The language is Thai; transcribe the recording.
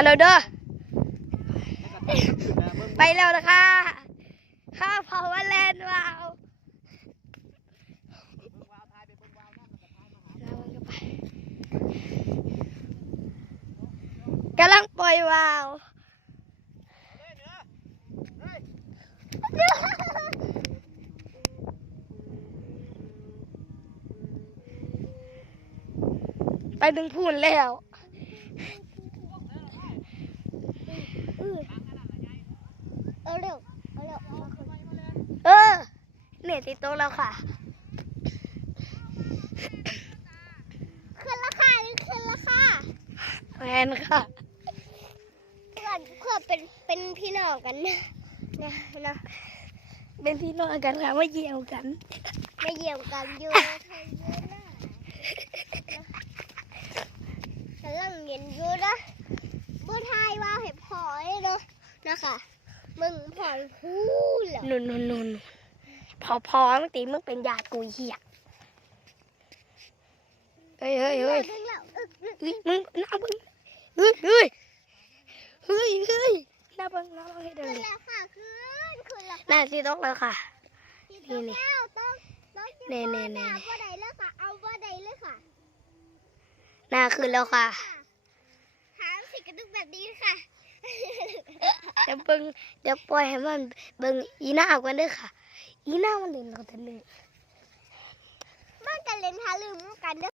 ฮัลโหลเด้อไปแล้วนะคะข้าพาวแลนด์วาวกำลังปล่อยวาวไปถึงพูนแล้ว เอาเร็วเอาเร็วเออเนี่ยติดโต๊ะแล้วค่ะขึ้นราคาหรือขึ้นราคาแฟนค่ะเพื่อนเพื่อนเป็นเป็นพี่น้องกันนะนะนะเป็นพี่น้องกันค่ะว่าเยี่ยวกันมาเยี่ยมกันอยู่ไทยเยอะนะกำลังเรียนอยู่นะบ่ทายว่าเห็บพอยเนาะนะคะ มึงพอยพูดเหรอนุนนุนนุนพอพอมึงตีมึงเป็นญาติกูเหี้ยเฮ้ยเฮ้ยเฮ้ยถึงแล้วอึกอึกเฮ้ยมึงหน้ามึงเฮ้ยเฮ้ยเฮ้ยเฮ้ยหน้ามึงหน้ามึงให้เดินขึ้นเลยแล้วค่ะขึ้นขึ้นแล้วหน้าติดโต๊ะแล้วค่ะติดตัวแล้วต้องต้องจะเน่บ่เน่เน่หาบ่ได้เลยค่ะเอาบ่ได้เลยค่ะหน้าขึ้นแล้วค่ะหางสิกระดึกแบบนี้ค่ะเดี๋ยวเบิ่งเดี๋ยวปล่อยให้มันเบิ่งอีน่ากันเด้อค่ะ อีน่ามันเล่นเราแต่เล่นมันก็เล่นทาลืมกันเด้อ